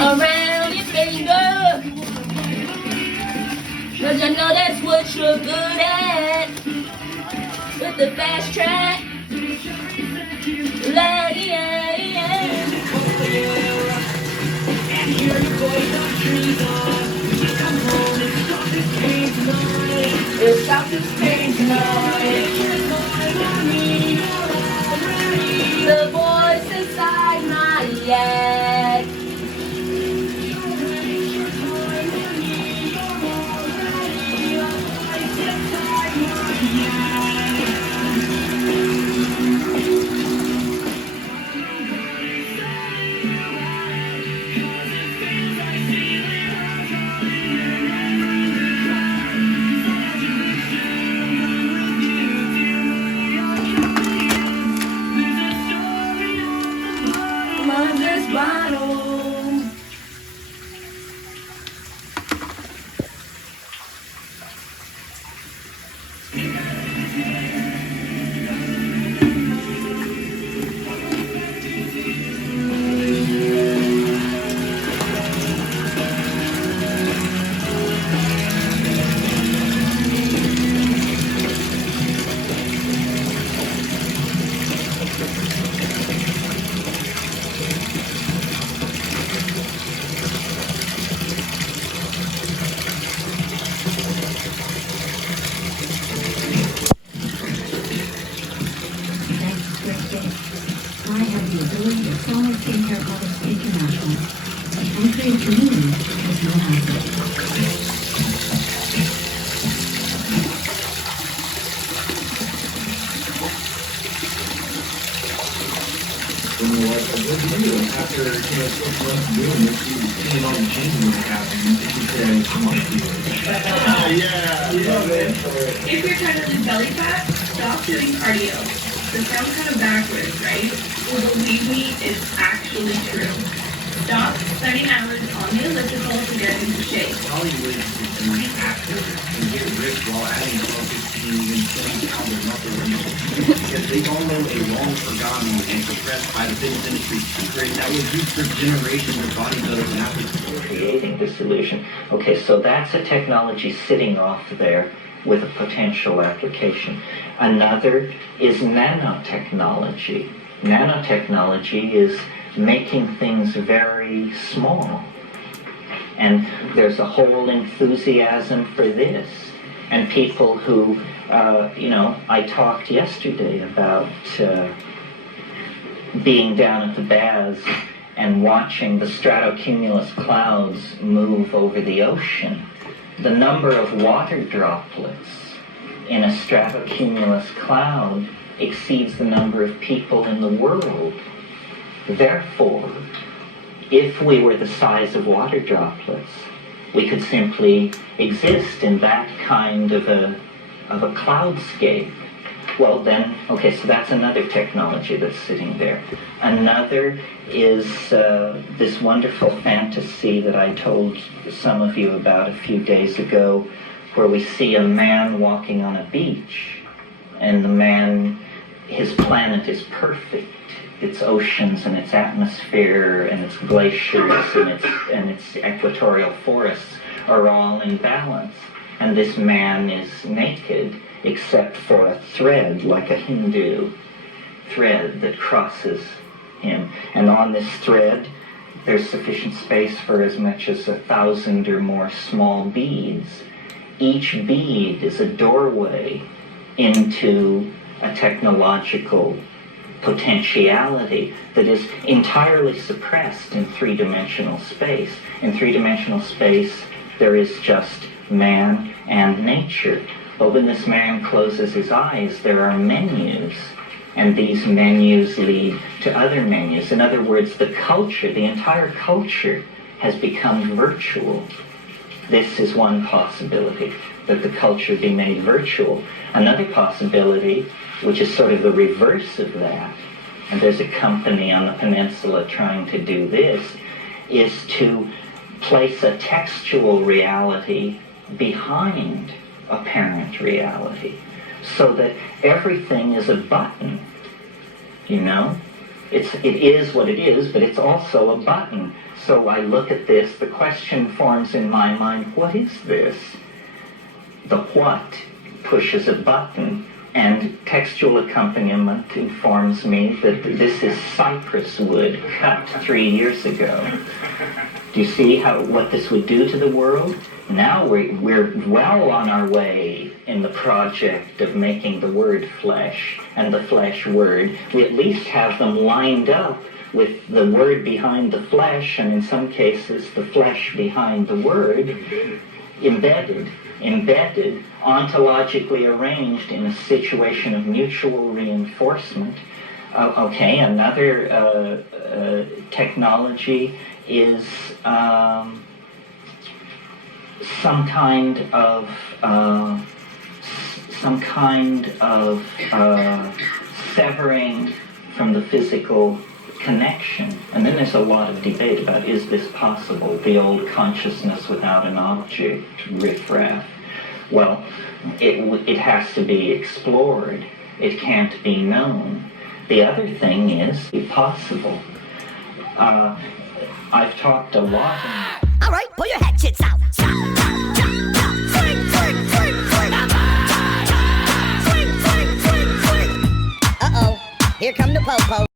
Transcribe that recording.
Around your finger, 'cause I know that's what you're good at. With the fast track, and hear your voice on trees on. Come home and stop this pain tonight. Stop this pain tonight. The voice inside my head. I have the ability to solve skincare products internationally and create a community as no hazard. After 6 months of doing this, you've seen all the changes that happened. You said, come on, yeah, love it. If you're trying to lose belly fat, stop doing cardio. This sounds kind of backwards, right? Well, believe me, it's actually true. Stop spending hours on the elliptical to get into shape. Hollywood is doing active and get rich while adding 12, 15, even 20 pounds of muscle weight. Because they all know a long forgotten and suppressed by the fitness industry secret that was used for generations of bodybuilders and athletes. Creating this illusion. Okay, so that's a technology sitting off there with a potential application. Another is nanotechnology. Nanotechnology is making things very small. And there's a whole enthusiasm for this. And people who, I talked yesterday about being down at the baths and watching the stratocumulus clouds move over the ocean. The number of water droplets in a stratocumulus cloud exceeds the number of people in the world. Therefore, if we were the size of water droplets, we could simply exist in that kind of a cloudscape. Well then, okay, so that's another technology that's sitting there. Another is this wonderful fantasy that I told some of you about a few days ago, where we see a man walking on a beach, and the man, his planet is perfect. Its oceans and its atmosphere and its glaciers and its equatorial forests are all in balance. And this man is naked except for a thread, like a Hindu thread that crosses him. And on this thread, there's sufficient space for as much as 1,000 or more small beads. Each bead is a doorway into a technological potentiality that is entirely suppressed in three-dimensional space. In three-dimensional space, there is just man and nature. But when this man closes his eyes, there are menus, and these menus lead to other menus. In other words, the culture, the entire culture, has become virtual. This is one possibility, that the culture be made virtual. Another possibility, which is sort of the reverse of that, and there's a company on the peninsula trying to do this, is to place a textual reality behind apparent reality, so that everything is a button, you know? It is what it is, but it's also a button. So I look at this, the question forms in my mind, what is this? The what pushes a button, and textual accompaniment informs me that this is cypress wood cut 3 years ago. Do you see what this would do to the world? Now we're well on our way in the project of making the word flesh and the flesh word. We at least have them lined up with the word behind the flesh, and in some cases the flesh behind the word, embedded, ontologically arranged in a situation of mutual reinforcement. Okay, another technology is some kind of severing from the physical connection. And then there's a lot of debate about, is this possible? The old consciousness without an object riffraff. Well, it has to be explored. It can't be known. The other thing is possible. I've talked a lot. All right, pull your hatchets out. Swing, swing, swing, swing. Swing, swing, swing, swing. Uh-oh, here come the po-po.